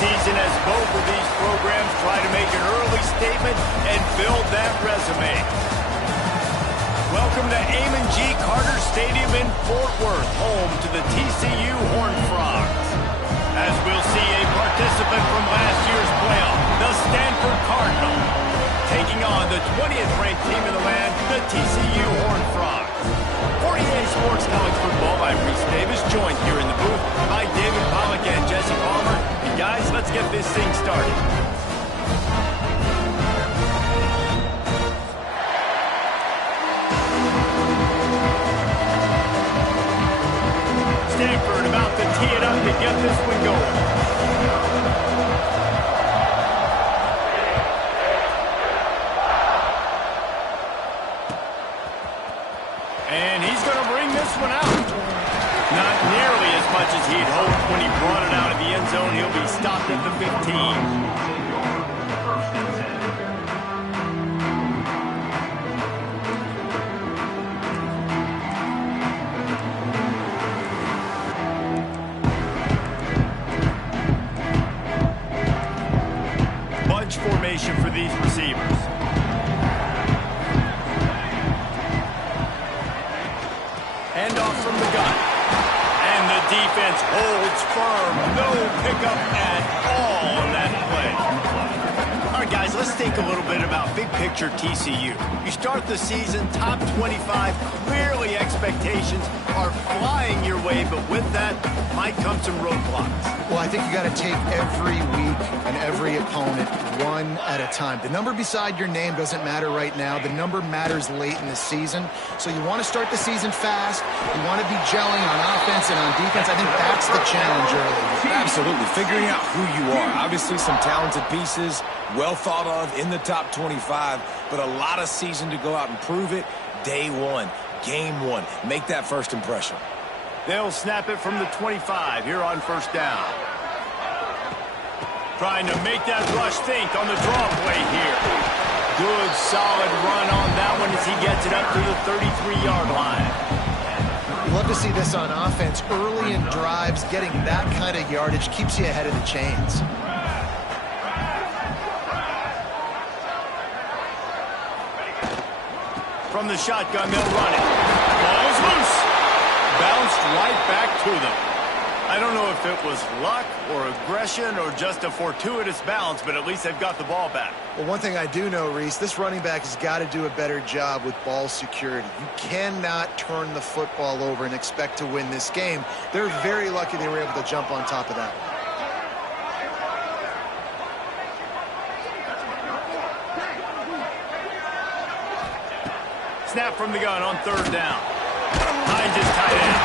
season as both of these programs try to make an early statement and build that resume. Welcome to Amon G. Carter Stadium in Fort Worth, home to the TCU Horned Frogs. As we'll see a participant from last year's playoff, the Stanford Cardinal, taking on the 20th ranked team in the land, the TCU Horned Frogs. 48 Sports College Football, I'm Reese Davis, joined here in the booth by David Pollack and Jesse Palmer. And guys, let's get this thing started. Stanford about to tee it up to get this one going. And he's going to bring this one out. Not nearly as much as he'd hoped when he brought it out of the end zone. He'll be stopped at the 15. Formation for these receivers. Hand off from the gun. And the defense holds firm. No pickup at all on that play. All right, guys, let's think a little bit about big picture TCU. You start the season top 25. Clearly expectations are flying your way, but with that might come some roadblocks. Well, I think you got to take every week and every opponent one at a time. The number beside your name doesn't matter right now. The number matters late in the season. So you want to start the season fast. You want to be gelling on offense and on defense. I think that's the challenge early. Absolutely. Figuring out who you are. Obviously some talented pieces, well thought of in the top 25, but a lot of season to go out and prove it. Day one, game one. Make that first impression. They'll snap it from the 25 here on first down. Trying to make that rush think on the draw play here. Good, solid run on that one as he gets it up to the 33-yard line. You love to see this on offense. Early in drives, getting that kind of yardage keeps you ahead of the chains. From the shotgun, they'll run it. Ball is loose. Bounced right back to them. I don't know if it was luck or aggression or just a fortuitous bounce, but at least they've got the ball back. Well, one thing I do know, Reese, this running back has got to do a better job with ball security. You cannot turn the football over and expect to win this game. They're very lucky they were able to jump on top of that. Snap from the gun on third down. Behind his tight end.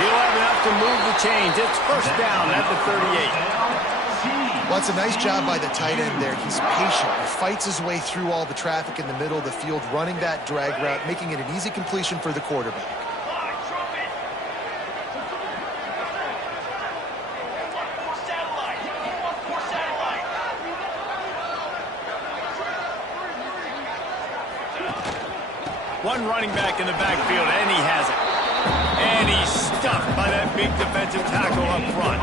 He'll have enough to move the chains. It's first down at the 38. Well, it's a nice job by the tight end there. He's patient. He fights his way through all the traffic in the middle of the field, running that drag route, making it an easy completion for the quarterback. One running back in the backfield, and he has it. And he's stuffed by that big defensive tackle up front.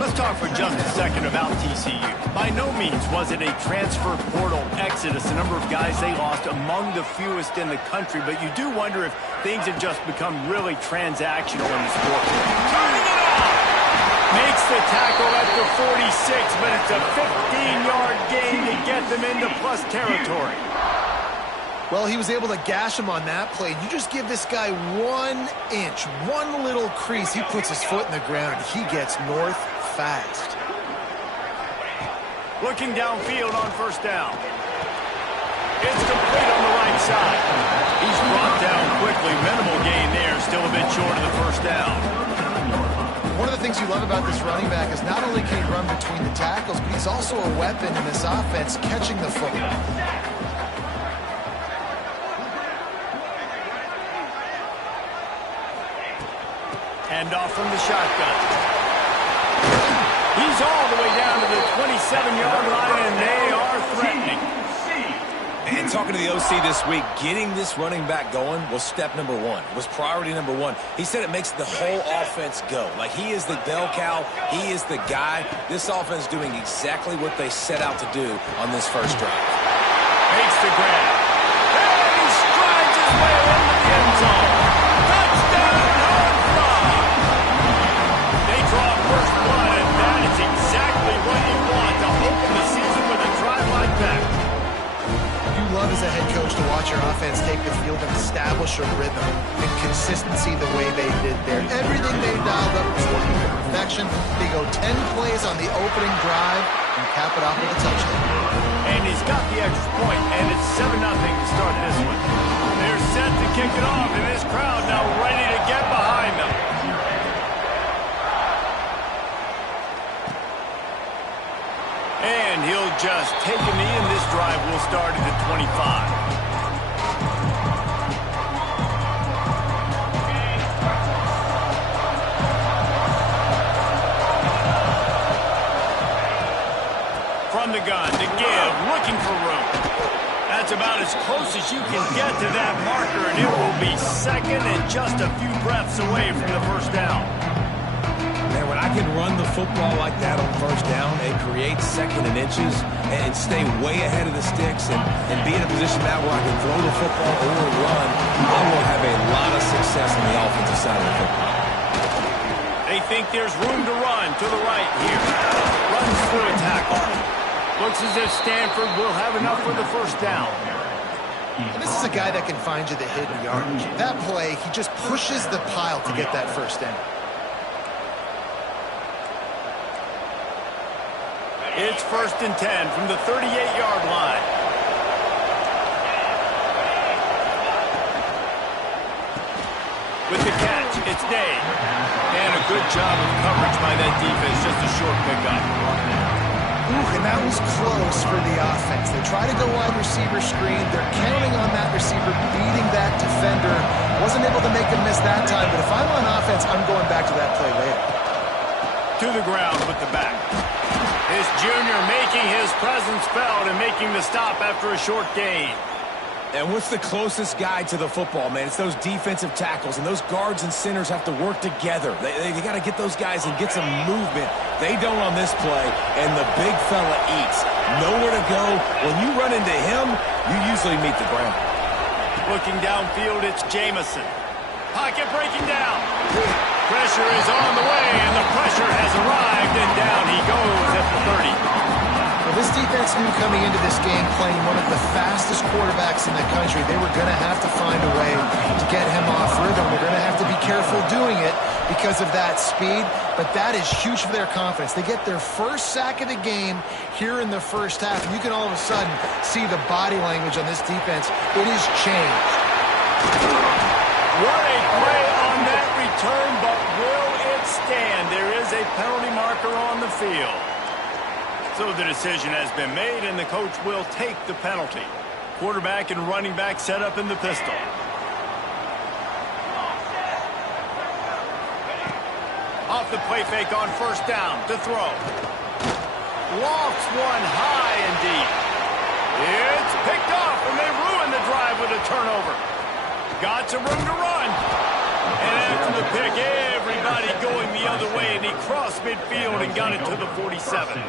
Let's talk for just a second about TCU. By no means was it a transfer portal exodus, the number of guys they lost among the fewest in the country, but you do wonder if things have just become really transactional in the sport. Turning it off! Makes the tackle at the 46, but it's a 15-yard gain to get them into plus territory. Well, he was able to gash him on that play. You just give this guy 1 inch, one little crease. He puts his foot in the ground, and he gets north fast. Looking downfield on first down. It's complete on the right side. He's brought down quickly. Minimal gain there. Still a bit short of the first down. One of the things you love about this running back is not only can he run between the tackles, but he's also a weapon in this offense, catching the football. Hand off from the shotgun. He's all the way down to the 27-yard line, and they are threatening. And talking to the OC this week, getting this running back going was step number one. It was priority number one. He said it makes the whole offense go. Like, he is the bell cow. He is the guy. This offense doing exactly what they set out to do on this first drive. Makes the grab. And he strides his way into the end zone. Touchdown, home run. They draw first blood, and that is exactly what you want to open the season with a drive like that. You love as a head coach to watch your offense take the field and establish a rhythm and consistency the way they did there. Everything they dialed up was working to perfection. They go 10 plays on the opening drive and cap it off with a touchdown. And he's got the extra point, and it's 7-0 to start this one. They're set to kick it off, and this crowd now ready to get behind them. And he'll just take a knee, and this drive will start at the 25. From the gun to give, looking for room. That's about as close as you can get to that marker, and it will be second and just a few breaths away from the first down. Man, when I can run the football like that on first down and create second and inches and stay way ahead of the sticks and be in a position now where I can throw the football or run, I will have a lot of success on the offensive side of the football. They think there's room to run to the right here. Runs through a tackle. Looks as if Stanford will have enough for the first down. And this is a guy that can find you the hidden yardage. That play, he just pushes the pile to get that first down. It's 1st and 10 from the 38-yard line. With the catch, it's Day. And a good job of coverage by that defense, just a short pickup. And that was close for the offense. They try to go wide receiver screen. They're counting on that receiver beating that defender. Wasn't able to make him miss that time, but if I'm on offense, I'm going back to that play later. To the ground with the back. This junior making his presence felt and making the stop after a short gain. And what's the closest guy to the football, man? It's those defensive tackles, and those guards and centers have to work together. They got to get those guys and get some movement. They don't on this play, and the big fella eats. Nowhere to go. When you run into him, you usually meet the ground. Looking downfield, it's Jamison. Pocket breaking down. Pressure is on the way, and the pressure has arrived, and down he goes at the 30. Well, this defense knew coming into this game playing one of the fastest quarterbacks in the country. They were going to have to find a way to get him off rhythm. They're going to have to be careful doing it because of that speed, but that is huge for their confidence. They get their first sack of the game here in the first half, and you can all of a sudden see the body language on this defense. It has changed. What a play on that return, but will it stand? There is a penalty marker on the field. So the decision has been made, and the coach will take the penalty. Quarterback and running back set up in the pistol. Off the play fake on first down to throw. Lofts one high and deep. It's picked off, and they ruin the drive with a turnover. Got some room to run. And after the pick, everybody going the other way, and he crossed midfield and got it to the 47.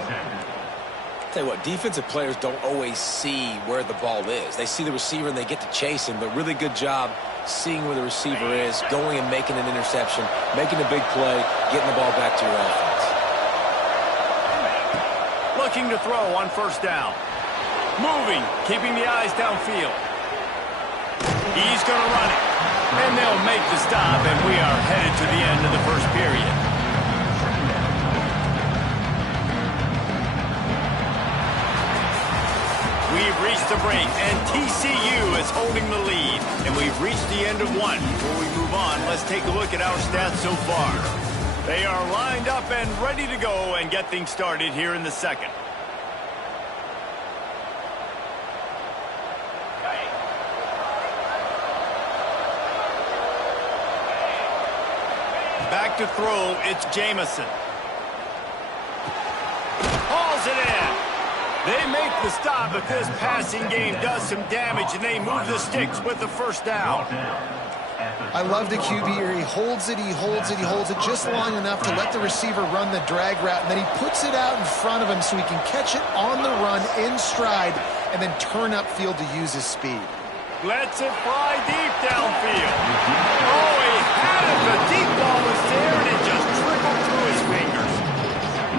Tell you what, defensive players don't always see where the ball is. They see the receiver and they get to chase him, but really good job seeing where the receiver is, going and making an interception, making a big play, getting the ball back to your offense. Looking to throw on first down. Moving, keeping the eyes downfield. He's going to run it, and they'll make the stop, and we are headed to the end of the first period. We've reached the break, and TCU is holding the lead. And we've reached the end of one. Before we move on, let's take a look at our stats so far. They are lined up and ready to go and get things started here in the second. Back to throw, it's Jamison. Hauls it in. They make the stop, but this passing game does some damage, and they move the sticks with the first down. I love the QB here. He holds it, he holds it, he holds it just long enough to let the receiver run the drag route, and then he puts it out in front of him so he can catch it on the run in stride and then turn upfield to use his speed. Lets it fly deep downfield. Oh, he had it. The deep ball was there, and it just trickled through his fingers.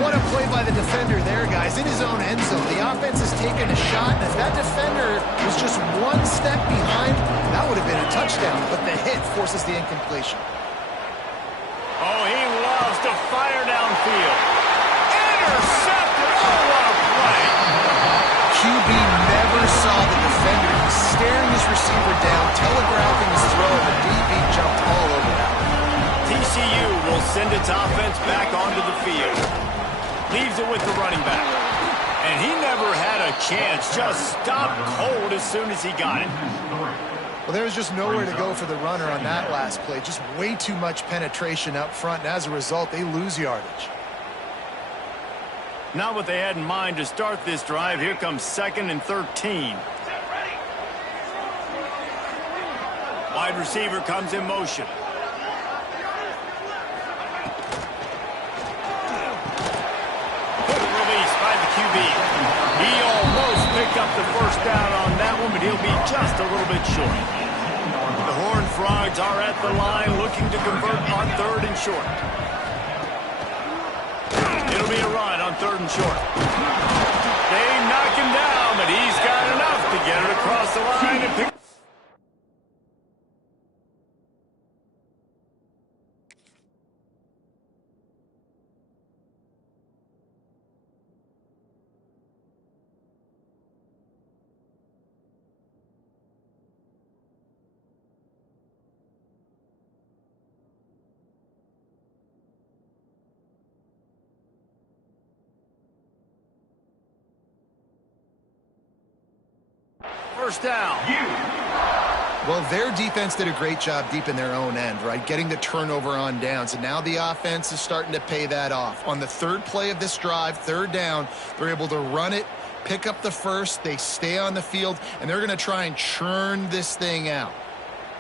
What a play by the defender there, guys, in his own end zone. The offense has taken a shot, and if that defender was just one step behind, that would have been a touchdown, but the hit forces the incompletion. Oh, he loves to fire downfield. Intercepted. Oh, what a play. QB never saw the defender. He's staring his receiver down, telegraphing his throw, and the DB jumped all over that. TCU will send its offense back onto the field. Leaves it with the running back. And he never had a chance. Just stopped cold as soon as he got it. Well, there was just nowhere to go for the runner on that last play. Just way too much penetration up front, and as a result, they lose yardage. Not what they had in mind to start this drive. Here comes 2nd and 13. Wide receiver comes in motion. QB. He almost picked up the first down on that one, but he'll be just a little bit short. The Horned Frogs are at the line looking to convert on 3rd and short. It'll be a run on 3rd and short. They knock him down, but he's got enough to get it across the line and pick. First down. Well, their defense did a great job deep in their own end, right? Getting the turnover on downs. And now the offense is starting to pay that off. On the 3rd play of this drive, 3rd down, they're able to run it, pick up the first, they stay on the field, and they're going to try and churn this thing out.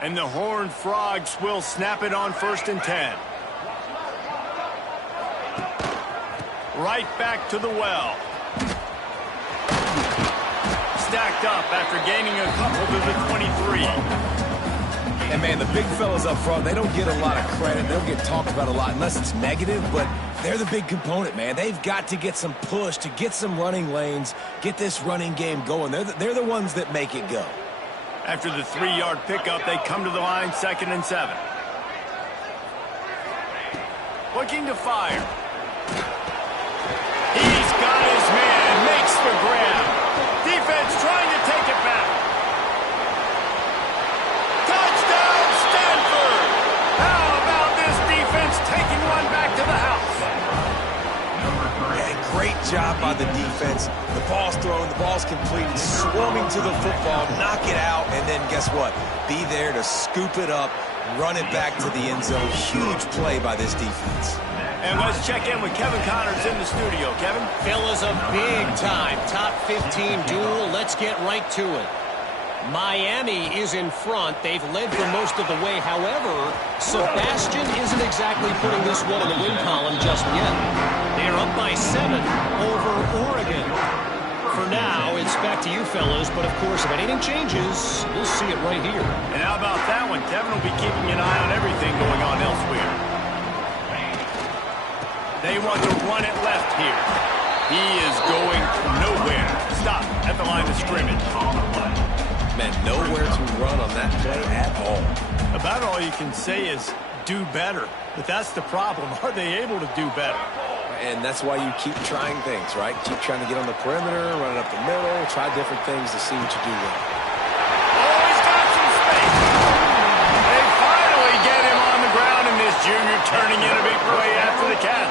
And the Horned Frogs will snap it on 1st and 10. Right back to the well. Stacked up after gaining a couple to the 23. And, man, the big fellas up front, they don't get a lot of credit. They don't get talked about a lot unless it's negative, but they're the big component, man. They've got to get some push, to get some running lanes, get this running game going. They're the ones that make it go. After the 3-yard pickup, they come to the line 2nd and 7. Looking to fire. He's got his man, makes the grab. Defense trying to take it back. Touchdown, Stanford! How about this defense taking one back to the house? Yeah, great job by the defense. The ball's thrown, the ball's completed, swarming to the football, knock it out, and then guess what? Be there to scoop it up, run it back to the end zone. Huge play by this defense. And let's check in with Kevin Connors in the studio. Kevin? Phil, is a big-time top 15 duel. Let's get right to it. Miami is in front. They've led for most of the way. However, Sebastian isn't exactly putting this one in the win column just yet. They're up by 7 over Oregon. For now, it's back to you fellas, but of course, if anything changes, we'll see it right here. And how about that one? Kevin will be keeping an eye on everything going on elsewhere. They want to run it left here. He is going nowhere. Stop at the line of scrimmage. Man, nowhere to run on that play at all. About all you can say is do better. But that's the problem. Are they able to do better? And that's why you keep trying things, right? Keep trying to get on the perimeter, run it up the middle, try different things to see what you do well. Oh, he's got some space. They finally get him on the ground, and this junior turning in a big play after the catch.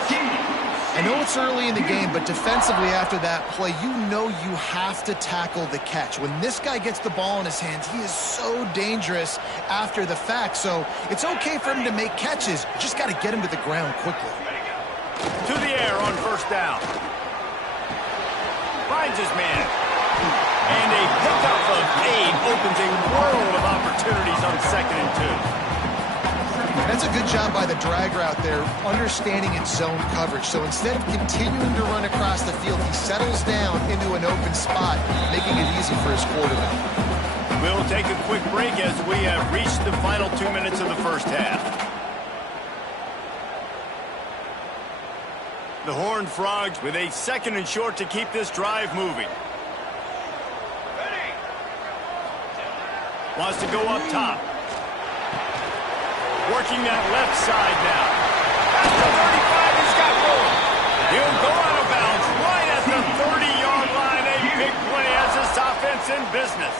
I know it's early in the game, but defensively after that play, you know you have to tackle the catch. When this guy gets the ball in his hands, he is so dangerous after the fact. So it's okay for him to make catches. You just got to get him to the ground quickly. To the air on 1st down. Finds his man. And a pickup of 8 opens a world of opportunities on 2nd and 2. That's a good job by the drag route there, understanding its zone coverage. So instead of continuing to run across the field, he settles down into an open spot, making it easy for his quarterback. We'll take a quick break as we have reached the final 2 minutes of the first half. The Horned Frogs with a 2nd and short to keep this drive moving. Wants to go up top. Working that left side now. At the 35, he's got room. He'll go out of bounds right at the 30-yard line. A big play as this offense in business.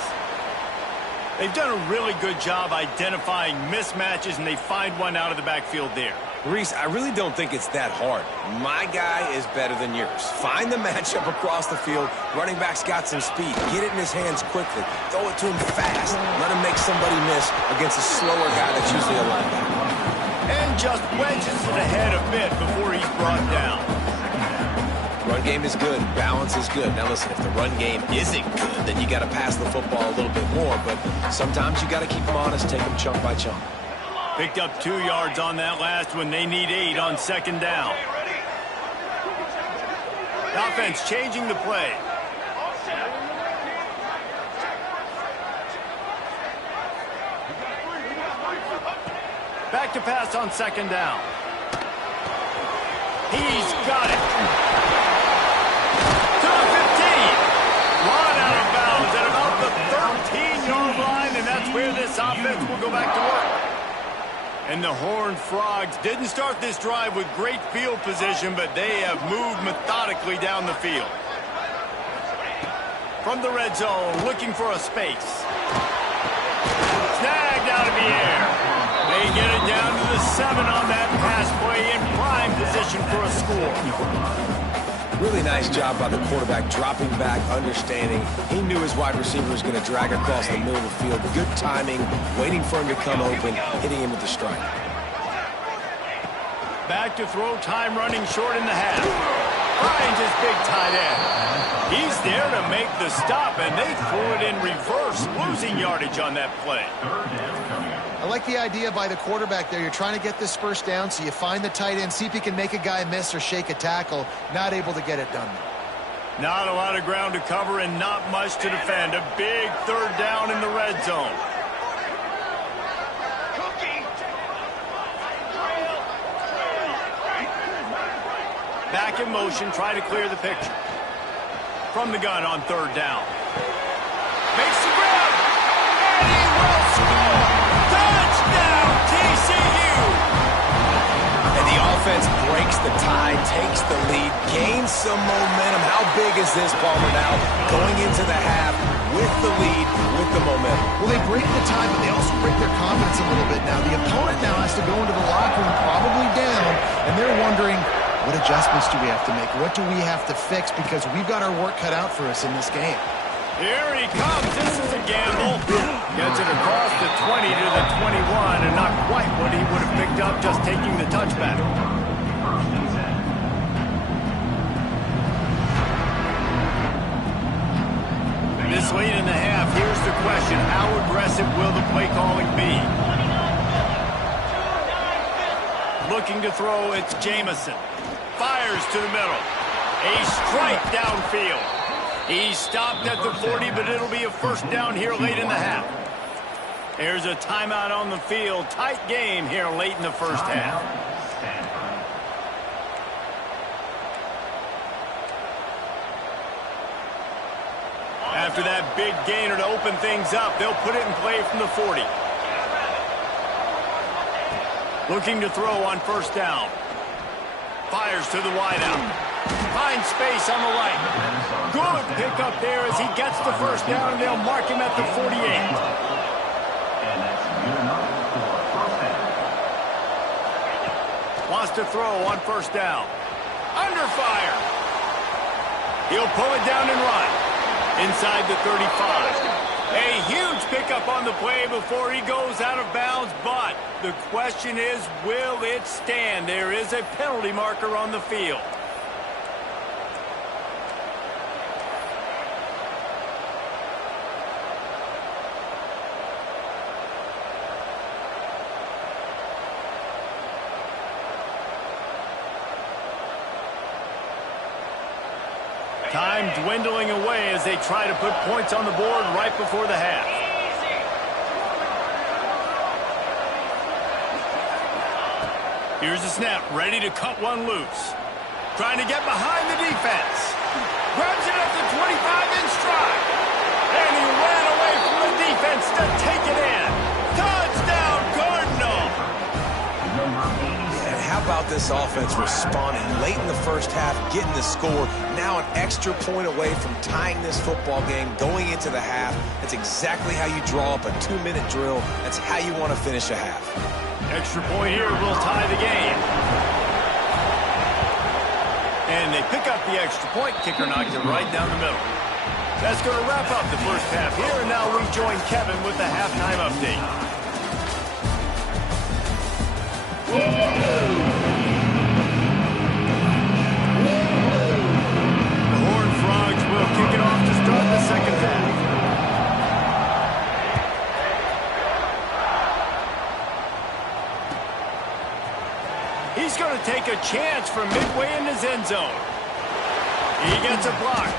They've done a really good job identifying mismatches, and they find one out of the backfield there. Reese, I really don't think it's that hard. My guy is better than yours. Find the matchup across the field. Running back's got some speed. Get it in his hands quickly. Throw it to him fast. Let him make somebody miss against a slower guy that's usually a linebacker. And just wedges it ahead a bit before he's brought down. Run game is good. Balance is good. Now listen, if the run game isn't good, then you got to pass the football a little bit more. But sometimes you got to keep them honest, take them chunk by chunk. Picked up 2 yards on that last one. They need 8 on 2nd down. The offense changing the play. Back to pass on 2nd down. He's got it. To the 15. Run out of bounds at about the 13-yard line, and that's where this offense will go back to work. And the Horned Frogs didn't start this drive with great field position, but they have moved methodically down the field. From the red zone, looking for a space. Snagged out of the air. They get it down to the 7 on that pass play in prime position for a score. Really nice job by the quarterback, dropping back, understanding. He knew his wide receiver was going to drag across the middle of the field. Good timing, waiting for him to come open, hitting him with the strike. Back to throw, time running short in the half. Finds his big tight end. He's there to make the stop, and they threw it in reverse, losing yardage on that play. I like the idea by the quarterback there. You're trying to get this first down, so you find the tight end, see if he can make a guy miss or shake a tackle. Not able to get it done. Not a lot of ground to cover and not much to defend. A big 3rd down in the red zone. Back in motion, try to clear the picture. From the gun on 3rd down. Makes the grab, and he will score! Touchdown, TCU! And the offense breaks the tie, takes the lead, gains some momentum. How big is this, Palmer, now? Going into the half with the lead, with the momentum. Well, they break the tie, but they also break their confidence a little bit now. The opponent now has to go into the locker room probably down, and they're wondering, what adjustments do we have to make? What do we have to fix? Because we've got our work cut out for us in this game. Here he comes. This is a gamble. Gets it across the 20 to the 21, and not quite what he would have picked up just taking the touchback. This late in the half, here's the question. How aggressive will the play calling be? Looking to throw, it's Jamison. Fires to the middle. A strike downfield. He stopped at the 40, but it'll be a 1st down here late in the half. There's a timeout on the field. Tight game here late in the first half. After that big gainer to open things up, they'll put it in play from the 40. Looking to throw on 1st down. Fires to the wideout. Finds space on the right. Good pickup there as he gets the 1st down, and they'll mark him at the 48. Wants to throw on 1st down. Under fire. He'll pull it down and run. Inside the 35. A huge pickup on the play before he goes out of bounds, but the question is, will it stand? There is a penalty marker on the field. Time dwindling away as they try to put points on the board right before the half. Here's the snap, ready to cut one loose. Trying to get behind the defense. Grabs it at the 25 in stride. And he ran away from the defense to take it in. Touchdown, Cardinal! And how about this offense responding late in the first half, getting the score, now an extra point away from tying this football game, going into the half. That's exactly how you draw up a 2-minute drill. That's how you want to finish a half. Extra point here will tie the game. And they pick up the extra point. Kicker knocked it right down the middle. That's going to wrap up the first half here. And now we join Kevin with the halftime update. The Horned Frogs will kick it off to start the second half. He's going to take a chance from midway in his end zone. He gets a block.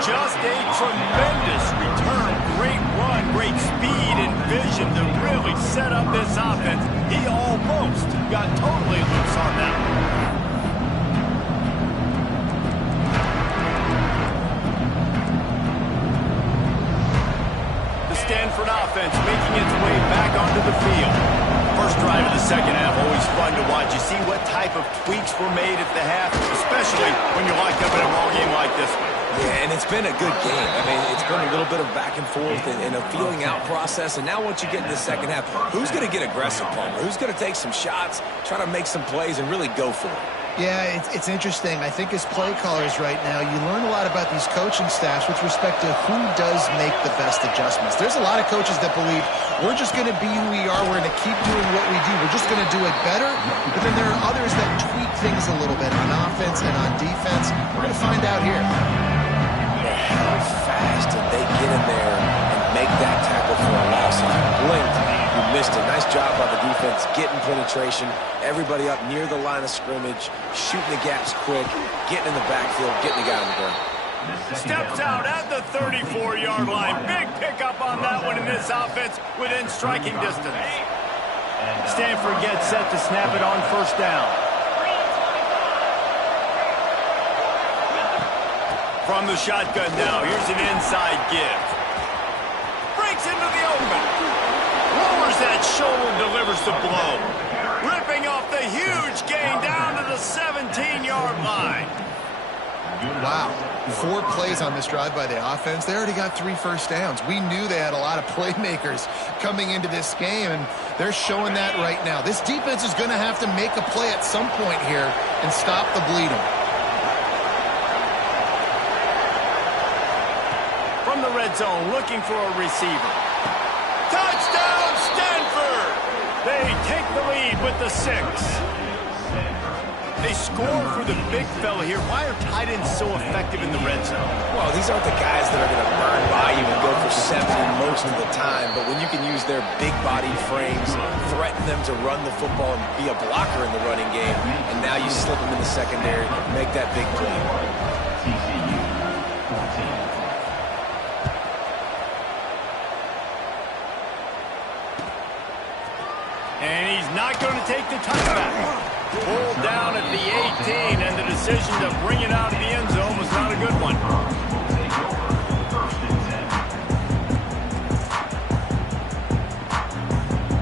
Just a tremendous return. Great run, great speed and vision to really set up this offense. He almost got totally loose on that one. The Stanford offense making its way back onto the field. First drive of the second half, always fun to watch. You see what type of tweaks were made at the half, especially when you're locked up in a ball game like this one. Yeah, and it's been a good game. I mean, it's been a little bit of back and forth and a feeling out process. And now once you get in the second half, who's going to get aggressive, Palmer? Who's going to take some shots, try to make some plays, and really go for it? Yeah, it's interesting. I think as play callers right now, you learn a lot about these coaching staffs with respect to who does make the best adjustments. There's a lot of coaches that believe we're just going to be who we are. We're going to keep doing what we do. We're just going to do it better. But then there are others that tweak things a little bit on offense and on defense. We're going to find out here. How fast did they get in there and make that tackle for a loss? If you blinked, you missed it. Nice job by the defense, getting penetration. Everybody up near the line of scrimmage, shooting the gaps quick, getting in the backfield, getting the guy on the ground. Steps out at the 34-yard line. Big pickup on that one in this offense within striking distance. Stanford gets set to snap it on first down. From the shotgun now, here's an inside give. Breaks into the open. Lowers that shoulder, delivers the blow. Ripping off the huge gain down to the 17-yard line. Wow. 4 plays on this drive by the offense. They already got 3 first downs. We knew they had a lot of playmakers coming into this game, and they're showing that right now. This defense is going to have to make a play at some point here and stop the bleeding. From the red zone, looking for a receiver. Touchdown, Stanford! They take the lead with the 6. They score for the big fella here. Why are tight ends so effective in the red zone? Well, these aren't the guys that are going to burn by you and go for 70 most of the time, but when you can use their big-bodied frames, threaten them to run the football and be a blocker in the running game, and now you slip them in the secondary, make that big play. And he's not going to take the touchback. Pulled down at the 18, and the decision to bring it out of the end zone was not a good one.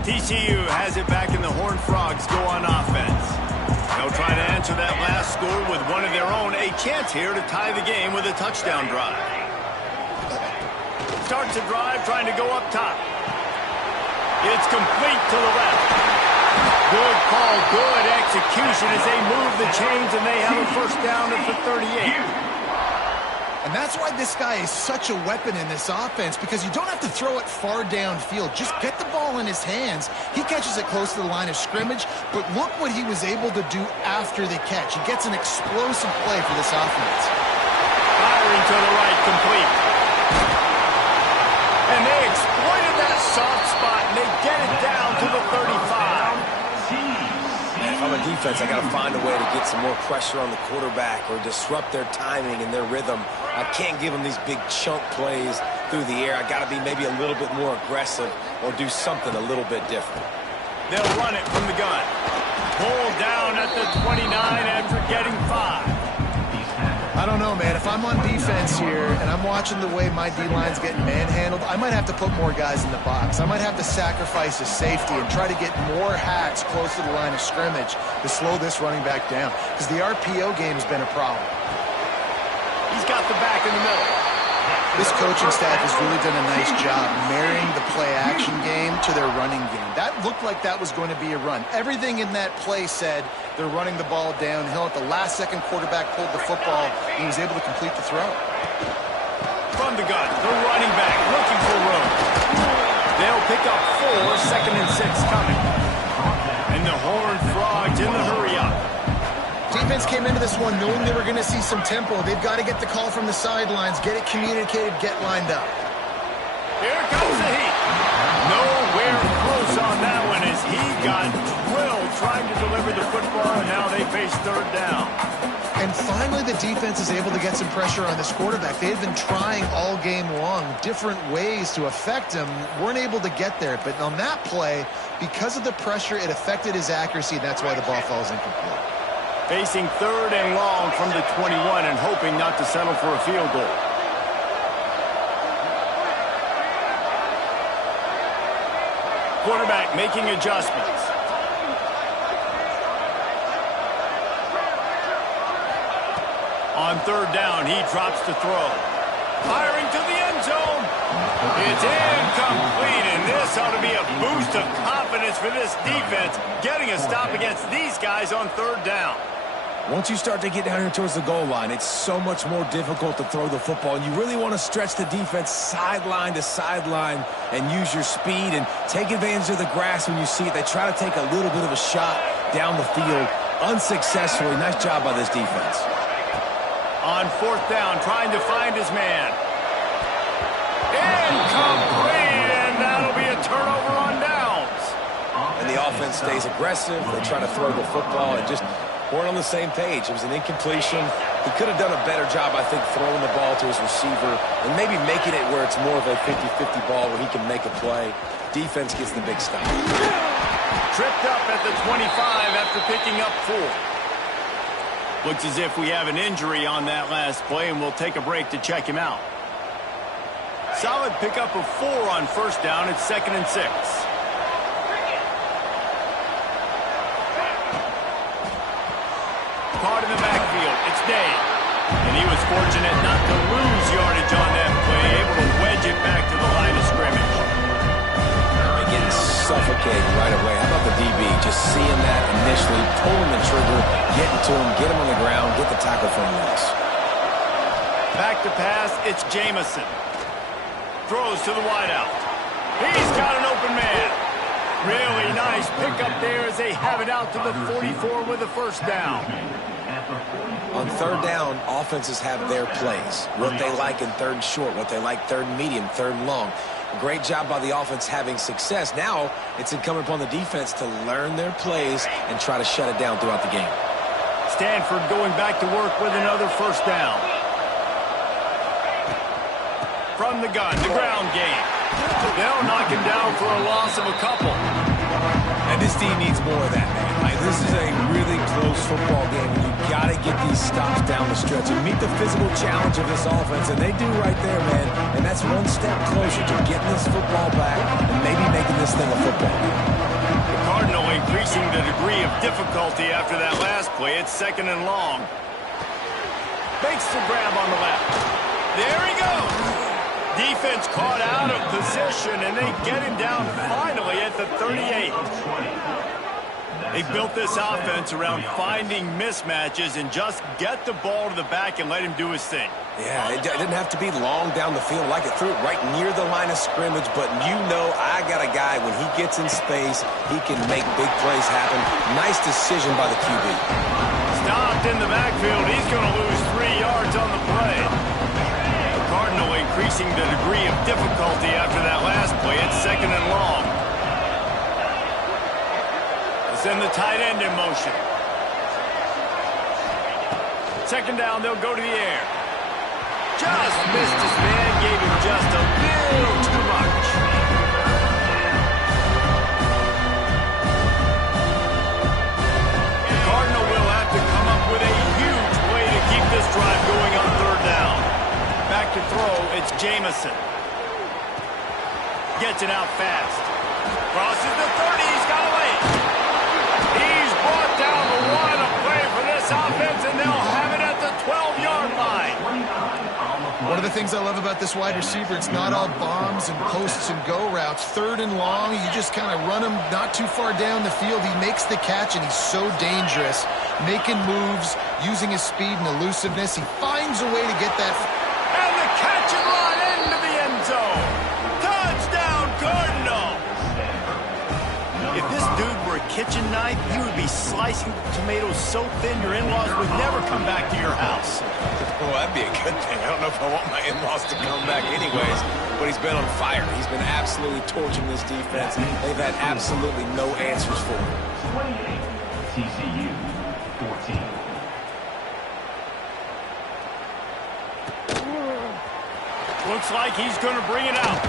TCU has it back, and the Horned Frogs go on offense. They'll try to answer that last score with one of their own. A chance here to tie the game with a touchdown drive. Starts a drive trying to go up top. It's complete to the left. Good call, good execution as they move the chains, and they have a first down at the 38. And that's why this guy is such a weapon in this offense, because you don't have to throw it far downfield. Just get the ball in his hands. He catches it close to the line of scrimmage, but look what he was able to do after the catch. He gets an explosive play for this offense. Firing to the right, complete. And they exploited that soft spot, and they get it down to the 35. From a defense, I got to find a way to get some more pressure on the quarterback or disrupt their timing and their rhythm. I can't give them these big chunk plays through the air. I got to be maybe a little bit more aggressive or do something a little bit different. They'll run it from the gun. Pulled down at the 29 after getting 5. I don't know, man. If I'm on defense here and I'm watching the way my D-line's getting manhandled, I might have to put more guys in the box. I might have to sacrifice his safety and try to get more hacks close to the line of scrimmage to slow this running back down, because the RPO game has been a problem. He's got the back in the middle. This coaching staff has really done a nice job marrying the play-action game to their running game. That looked like that was going to be a run. Everything in that play said they're running the ball downhill. At the last second, quarterback pulled the football. He was able to complete the throw. From the gun, the running back looking for room. They'll pick up 4, 2nd and 6 coming. And the Horned Frogs in the hurry-up. Defense came into this one knowing they were going to see some tempo. They've got to get the call from the sidelines, get it communicated, get lined up. Here comes the heat. Nowhere close on that one as he got drilled trying to deliver the football, and now they face 3rd down. And finally the defense is able to get some pressure on this quarterback. They've been trying all game long different ways to affect him. Weren't able to get there, but on that play, because of the pressure, it affected his accuracy, and that's why the ball falls incomplete. Facing 3rd and long from the 21 and hoping not to settle for a field goal. Quarterback making adjustments. On 3rd down, he drops to throw. Firing to the end zone. It's incomplete, and this ought to be a boost of confidence for this defense, getting a stop against these guys on 3rd down. Once you start to get down here towards the goal line, it's so much more difficult to throw the football, and you really want to stretch the defense sideline to sideline and use your speed and take advantage of the grass when you see it. They try to take a little bit of a shot down the field unsuccessfully. Nice job by this defense. On 4th down, trying to find his man. Incomplete, and that'll be a turnover on downs. And the offense stays aggressive. They try to throw the football and just weren't on the same page. It was an incompletion. He could have done a better job, I think, throwing the ball to his receiver and maybe making it where it's more of a 50-50 ball where he can make a play. Defense gets the big stop. Tripped up at the 25 after picking up 4. Looks as if we have an injury on that last play, and we'll take a break to check him out. Solid pickup of 4 on 1st down. It's 2nd and 6. Caught in the backfield. It's Dave. And he was fortunate not to lose yardage on that play, able to wedge it back to the line of scrimmage. They're getting suffocated right away. How about the DB? Just seeing that initially, pulling the trigger, getting to him, get him on the ground, get the tackle from loss. Back to pass, it's Jamison. Throws to the wideout. He's got an open man. Really nice pickup there as they have it out to the 44 with a 1st down. On 3rd down, offenses have their plays. What they like in 3rd and short, what they like 3rd and medium, 3rd and long. Great job by the offense having success. Now it's incumbent upon the defense to learn their plays and try to shut it down throughout the game. Stanford going back to work with another 1st down. From the gun, the ground game. They'll knock him down for a loss of a couple. And this team needs more of that, man. Like, this is a really close football game, and you've got to get these stops down the stretch and meet the physical challenge of this offense, and they do right there, man. And that's one step closer to getting this football back and maybe making this thing a football game. The Cardinal increasing the degree of difficulty after that last play. It's 2nd and long. Makes the grab on the left. There he goes. Defense caught out of position, and they get him down finally at the 38. They built this offense around finding mismatches and just get the ball to the back and let him do his thing. Yeah, it didn't have to be long down the field. Like it threw it right near the line of scrimmage, but you know I got a guy, when he gets in space, he can make big plays happen. Nice decision by the QB. Stopped in the backfield. He's going to lose 3 yards on the play. Cardinal increasing the degree of difficulty after that last play. It's 2nd and long. They send the tight end in motion. Second down, they'll go to the air. Just missed his man, gave him just a little too much. The Cardinal will have to come up with a huge play to keep this drive going on third down. Back to throw, it's Jamison. Gets it out fast. Crosses the 30, he's got away. He's brought down the one, a play for this offense, and they'll have it at the 12-yard line. One of the things I love about this wide receiver, it's not all bombs and posts and go routes. Third and long, you just kind of run him not too far down the field. He makes the catch, and he's so dangerous, making moves, using his speed and elusiveness. He finds a way to get that. And the catch and run into the end zone. Touchdown, Cardinals! If this dude were a kitchen knife, he would be slicing tomatoes so thin your in-laws would never come back to your house. Well, that'd be a good thing. I don't know if I want my in-laws to come back anyways, but he's been on fire. He's been absolutely torching this defense. They've had absolutely no answers for him. 28, TCU, 14. Looks like he's going to bring it out.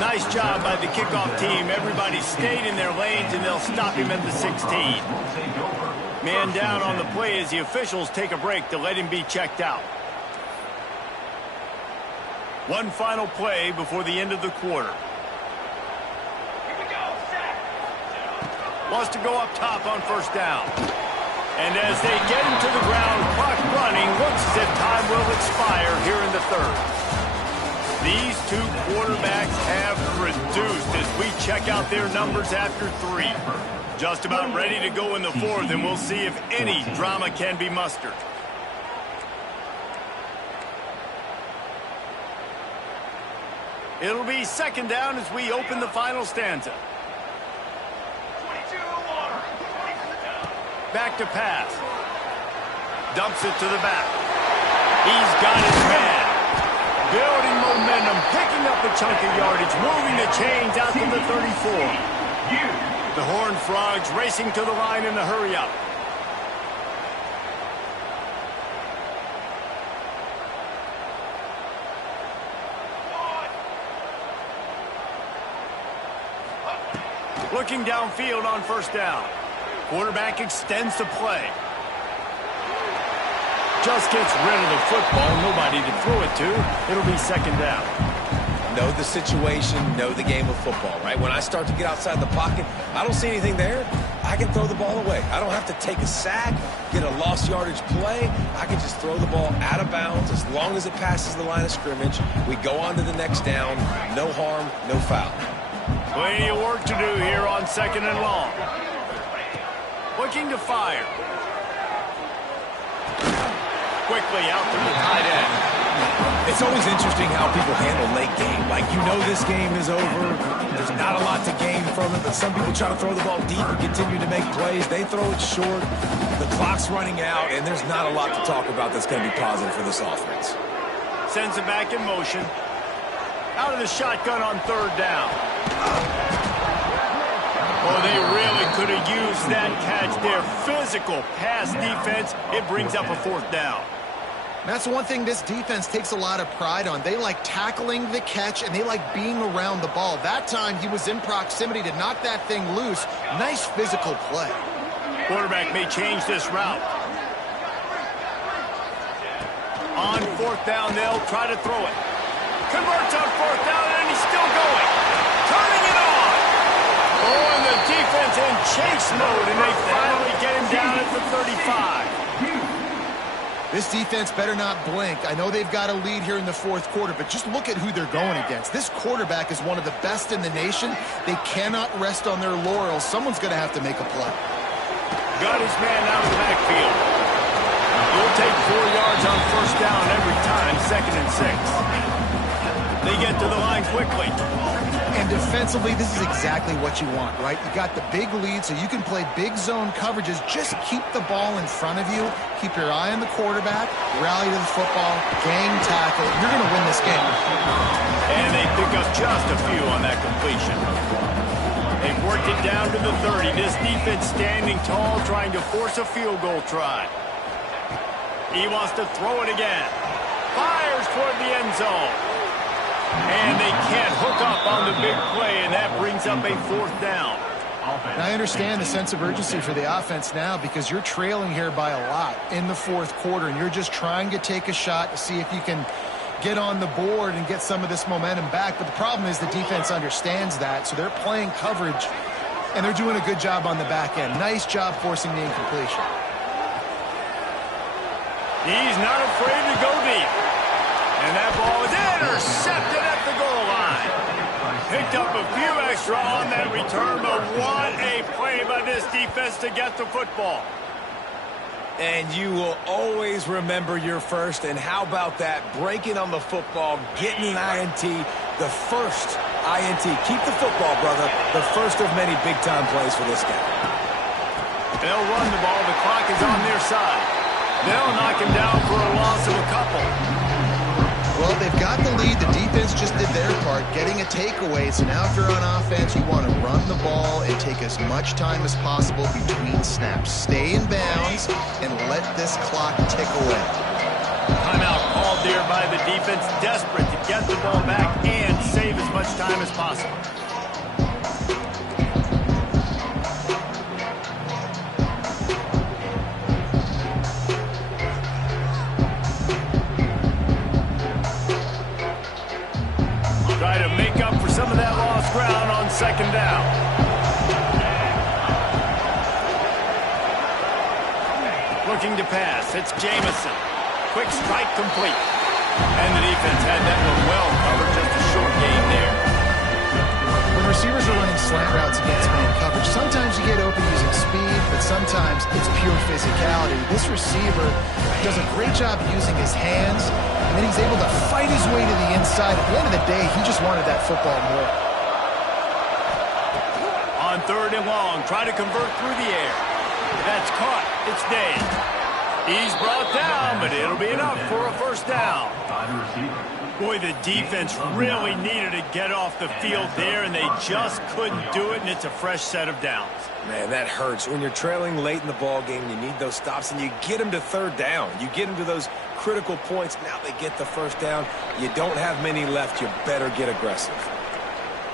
Nice job by the kickoff team. Everybody stayed in their lanes, and they'll stop him at the 16. Man down on the play as the officials take a break to let him be checked out. One final play before the end of the quarter. Wants to go up top on first down. And as they get him to the ground, clock running, looks as if time will expire here in the third. These two quarterbacks have produced as we check out their numbers after three. Just about ready to go in the fourth, and we'll see if any drama can be mustered. It'll be second down as we open the final stanza. Back to pass. Dumps it to the back. He's got his man. Building momentum, picking up a chunk of yardage, moving the chains out to the 34. The Horned Frogs racing to the line in a hurry-up. Looking downfield on first down. Quarterback extends the play. Just gets rid of the football. Nobody to throw it to. It'll be second down. Know the situation, know the game of football, right? When I start to get outside the pocket, I don't see anything there. I can throw the ball away. I don't have to take a sack, get a lost yardage play. I can just throw the ball out of bounds as long as it passes the line of scrimmage. We go on to the next down. No harm, no foul. Plenty of work to do here on second and long. Looking to fire. Quickly out to the tight end. It's always interesting how people handle late game. Like, you know this game is over. There's not a lot to gain from it, but some people try to throw the ball deep and continue to make plays. They throw it short. The clock's running out, and there's not a lot to talk about that's going to be positive for this offense. Sends it back in motion. Out of the shotgun on third down. Oh, they really could have used that catch there. Physical pass defense. It brings up a fourth down. That's one thing this defense takes a lot of pride on. They like tackling the catch, and they like being around the ball. That time, he was in proximity to knock that thing loose. Nice physical play. Quarterback may change this route. On fourth down, they'll try to throw it. Converts on fourth down, and he's still going. Turning it on. Oh, and the defense in chase mode, and they finally get him down at the 35. This defense better not blink. I know they've got a lead here in the fourth quarter, but just look at who they're going against. This quarterback is one of the best in the nation. They cannot rest on their laurels. Someone's going to have to make a play. Got his man out of the backfield. He'll take 4 yards on first down every time, second and 6. They get to the line quickly. And defensively, this is exactly what you want, right? You got the big lead, so you can play big zone coverages. Just keep the ball in front of you. Keep your eye on the quarterback. Rally to the football. Gang tackle. You're going to win this game. And they pick up just a few on that completion. They've worked it down to the 30. This defense standing tall, trying to force a field goal try. He wants to throw it again. Fires toward the end zone. And they can't hook up on the big play, and that brings up a 4th down. And I understand the sense of urgency for the offense now because you're trailing here by a lot in the 4th quarter, and you're just trying to take a shot to see if you can get on the board and get some of this momentum back. But the problem is the defense understands that, so they're playing coverage, and they're doing a good job on the back end. Nice job forcing the incompletion. He's not afraid to go deep. And that ball is intercepted at the goal line. Picked up a few extra on that return, but what a play by this defense to get the football. And you will always remember your first. And how about that? Breaking on the football, getting an INT, the first INT. Keep the football, brother. The first of many big-time plays for this guy. They'll run the ball. The clock is on their side. They'll knock him down for a loss of a couple. Well, they've got the lead. The defense just did their part, getting a takeaway. So now if you're on offense, you want to run the ball and take as much time as possible between snaps. Stay in bounds and let this clock tick away. Timeout called there by the defense, desperate to get the ball back and save as much time as possible. Try to make up for some of that lost ground on 2nd down. Looking to pass. It's Jamison. Quick strike complete. And the defense had that one well covered. Just a short gain there. When receivers are running slant routes against man coverage, sometimes you get open using speed, but sometimes it's pure physicality. This receiver does a great job using his hands, and then he's able to fight his way to the inside. At the end of the day, he just wanted that football more. On 3rd and long, try to convert through the air. That's caught. It's Day. He's brought down, but it'll be enough for a 1st down. Boy, the defense really needed to get off the field there, and they just couldn't do it, and it's a fresh set of downs. Man, that hurts. When you're trailing late in the ball game, you need those stops, and you get them to 3rd down. You get them to those critical points. Now they get the 1st down. You don't have many left. You better get aggressive.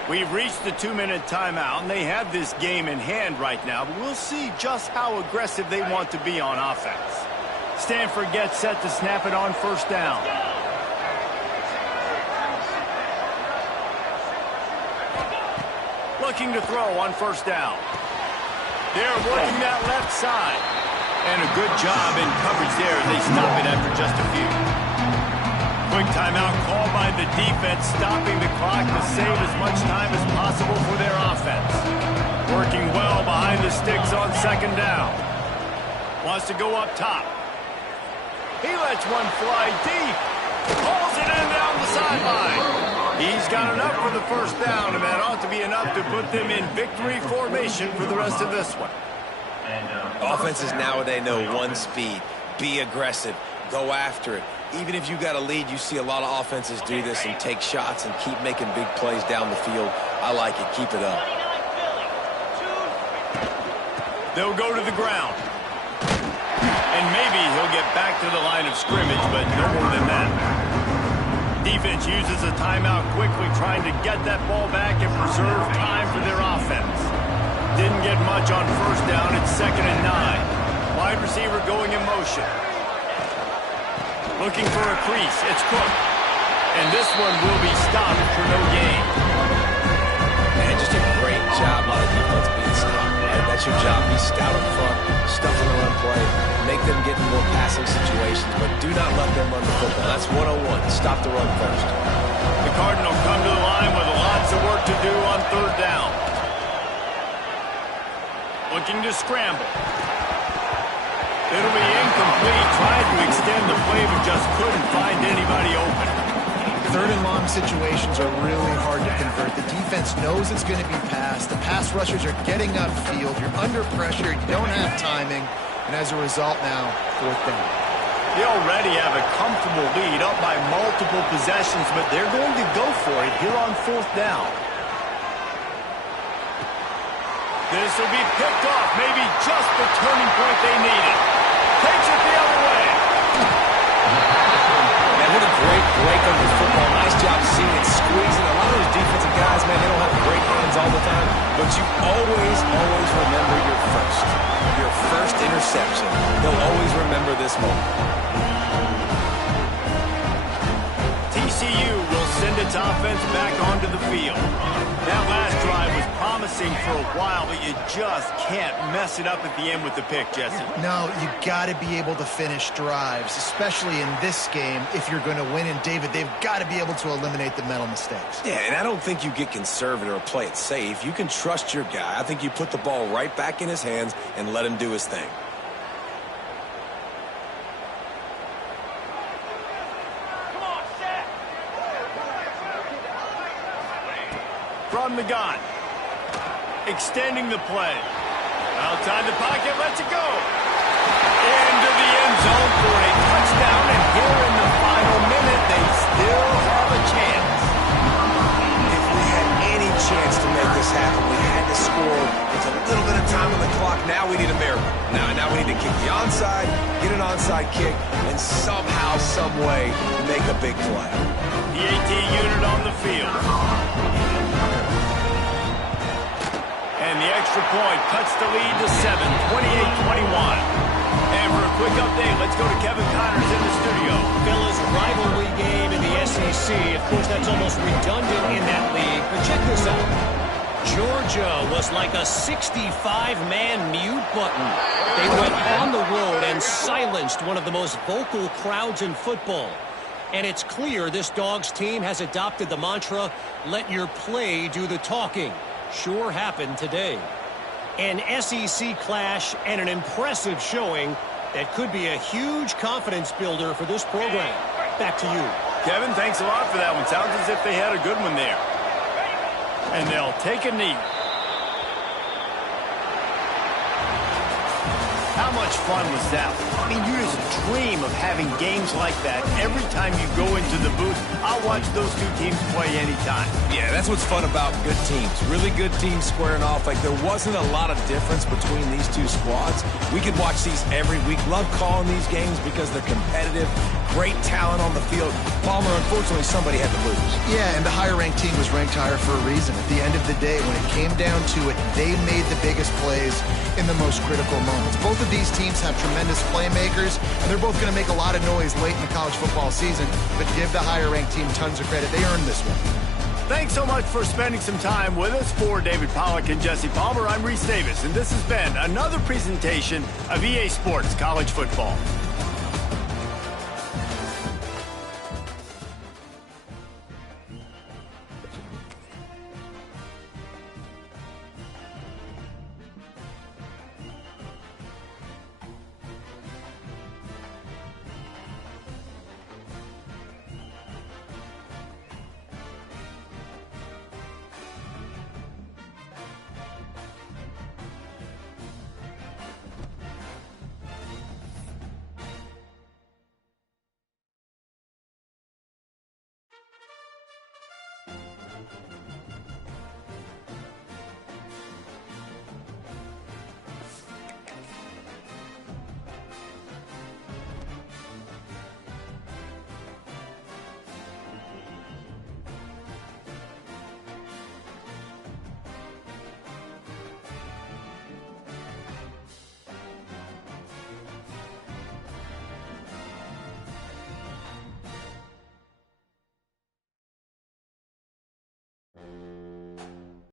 We've reached the 2-minute timeout, and they have this game in hand right now, but we'll see just how aggressive they want to be on offense. Stanford gets set to snap it on 1st down. Looking to throw on 1st down. They're working that left side. And a good job in coverage there as they stop it after just a few. Quick timeout called by the defense, stopping the clock to save as much time as possible for their offense. Working well behind the sticks on 2nd down. Wants to go up top. He lets one fly deep. Pulls it in down the sideline. He's got enough for the 1st down, and that ought to be enough to put them in victory formation for the rest of this one. Offenses nowadays know one speed. Be aggressive. Go after it. Even if you got a lead, you see a lot of offenses do this and take shots and keep making big plays down the field. I like it. Keep it up. They'll go to the ground. And maybe he'll get back to the line of scrimmage, but no more than that. Defense uses a timeout quickly, trying to get that ball back and preserve time for their offense. Didn't get much on 1st down. It's 2nd and 9. Wide receiver going in motion. Looking for a crease. It's Cook. And this one will be stopped for no gain. Man, just a great job by the defense being stopped. Right? That's your job. Be stout up front, stuff in the run play, make them get in more passing situations, but do not let them run the football. That's 101. Stop the run first. The Cardinals come to the line with lots of work to do on 3rd down. Looking to scramble. It'll be incomplete. Tried to extend the play, but just couldn't find anybody open. 3rd and long situations are really hard to convert. The defense knows it's going to be passed. The pass rushers are getting upfield. You're under pressure. You don't have timing. And as a result now, 4th down. They already have a comfortable lead up by multiple possessions, but they're going to go for it here on 4th down. This will be picked off. Maybe just the turning point they needed. Takes it the other way. break on your football. Nice job seeing it squeezing. A lot of those defensive guys, man, they don't have great hands all the time, but you always remember your first interception. They'll always remember this moment. TCU will send its offense back onto the field. That last drive was promising for a while, but you just can't mess it up at the end with the pick, Jesse. No, you got to be able to finish drives, especially in this game if you're going to win. And, David, they've got to be able to eliminate the mental mistakes. Yeah, and I don't think you get conservative or play it safe. You can trust your guy. I think you put the ball right back in his hands and let him do his thing. From the gun. Extending the play. Outside the pocket, lets it go. Into the end zone for a touchdown, and here in the final minute, they still have a chance. If we had any chance to make this happen, we had to score. There's a little bit of time on the clock. Now we need a miracle. Now we need to kick the onside, get an onside kick, and somehow, some way, make a big play. The AT unit on the field. And the extra point cuts the lead to 7, 28-21. And for a quick update, let's go to Kevin Connors in the studio. Phil's rivalry game in the SEC. Of course, that's almost redundant in that league. But check this out. Georgia was like a 65-man mute button. They went on the road and silenced one of the most vocal crowds in football. And it's clear this Dogs team has adopted the mantra, let your play do the talking. Sure happened today. An SEC clash and an impressive showing that could be a huge confidence builder for this program. Back to you. Kevin, thanks a lot for that one. Sounds as if they had a good one there. And they'll take a knee. How much fun was that? I mean, you just dream of having games like that every time you go into the booth. I'll watch those two teams play anytime. Yeah, that's what's fun about good teams. Really good teams squaring off. Like, there wasn't a lot of difference between these two squads. We could watch these every week. Love calling these games because they're competitive. Great talent on the field. Palmer, unfortunately, somebody had to lose. Yeah, and the higher-ranked team was ranked higher for a reason. At the end of the day, when it came down to it, they made the biggest plays in the most critical moments. Both of these teams have tremendous playmakers, and they're both going to make a lot of noise late in the college football season, but give the higher-ranked team tons of credit. They earned this one. Thanks so much for spending some time with us. For David Pollack and Jesse Palmer, I'm Reese Davis, and this has been another presentation of EA Sports College Football.